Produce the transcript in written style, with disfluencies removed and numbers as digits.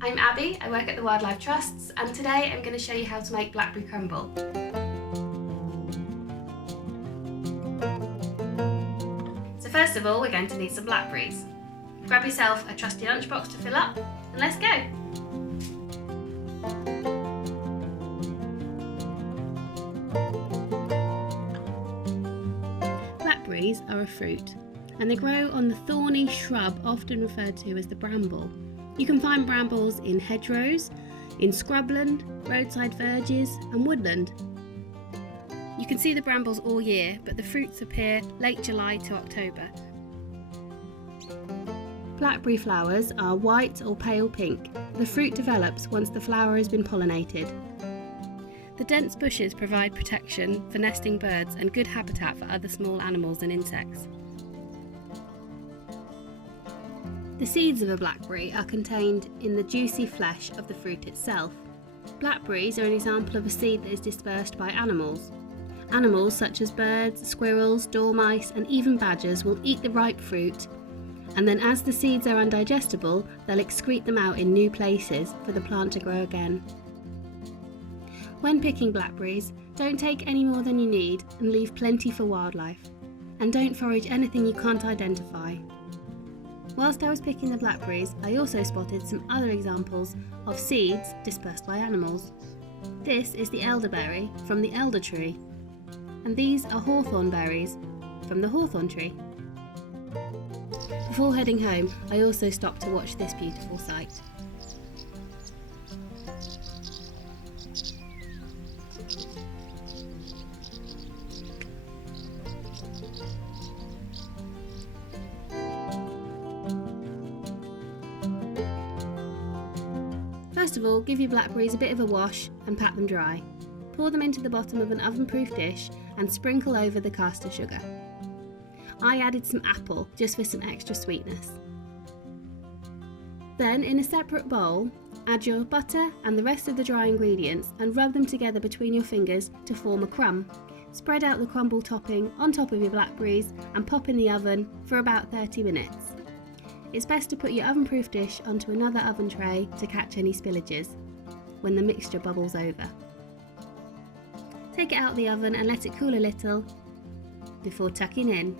I'm Abby, I work at the Wildlife Trusts, and today I'm going to show you how to make blackberry crumble. So first of all, we're going to need some blackberries. Grab yourself a trusty lunchbox to fill up, and let's go! Blackberries are a fruit, and they grow on the thorny shrub often referred to as the bramble. You can find brambles in hedgerows, in scrubland, roadside verges and woodland. You can see the brambles all year, but the fruits appear late July to October. Blackberry flowers are white or pale pink. The fruit develops once the flower has been pollinated. The dense bushes provide protection for nesting birds and good habitat for other small animals and insects. The seeds of a blackberry are contained in the juicy flesh of the fruit itself. Blackberries are an example of a seed that is dispersed by animals. Animals such as birds, squirrels, dormice and even badgers will eat the ripe fruit, and then as the seeds are undigestible, they'll excrete them out in new places for the plant to grow again. When picking blackberries, don't take any more than you need and leave plenty for wildlife. And don't forage anything you can't identify. Whilst I was picking the blackberries, I also spotted some other examples of seeds dispersed by animals. This is the elderberry from the elder tree, and these are hawthorn berries from the hawthorn tree. Before heading home, I also stopped to watch this beautiful sight. First of all, give your blackberries a bit of a wash and pat them dry. Pour them into the bottom of an oven-proof dish and sprinkle over the caster sugar. I added some apple just for some extra sweetness. Then, in a separate bowl, add your butter and the rest of the dry ingredients and rub them together between your fingers to form a crumb. Spread out the crumble topping on top of your blackberries and pop in the oven for about 30 minutes. It's best to put your oven-proof dish onto another oven tray to catch any spillages when the mixture bubbles over. Take it out of the oven and let it cool a little before tucking in.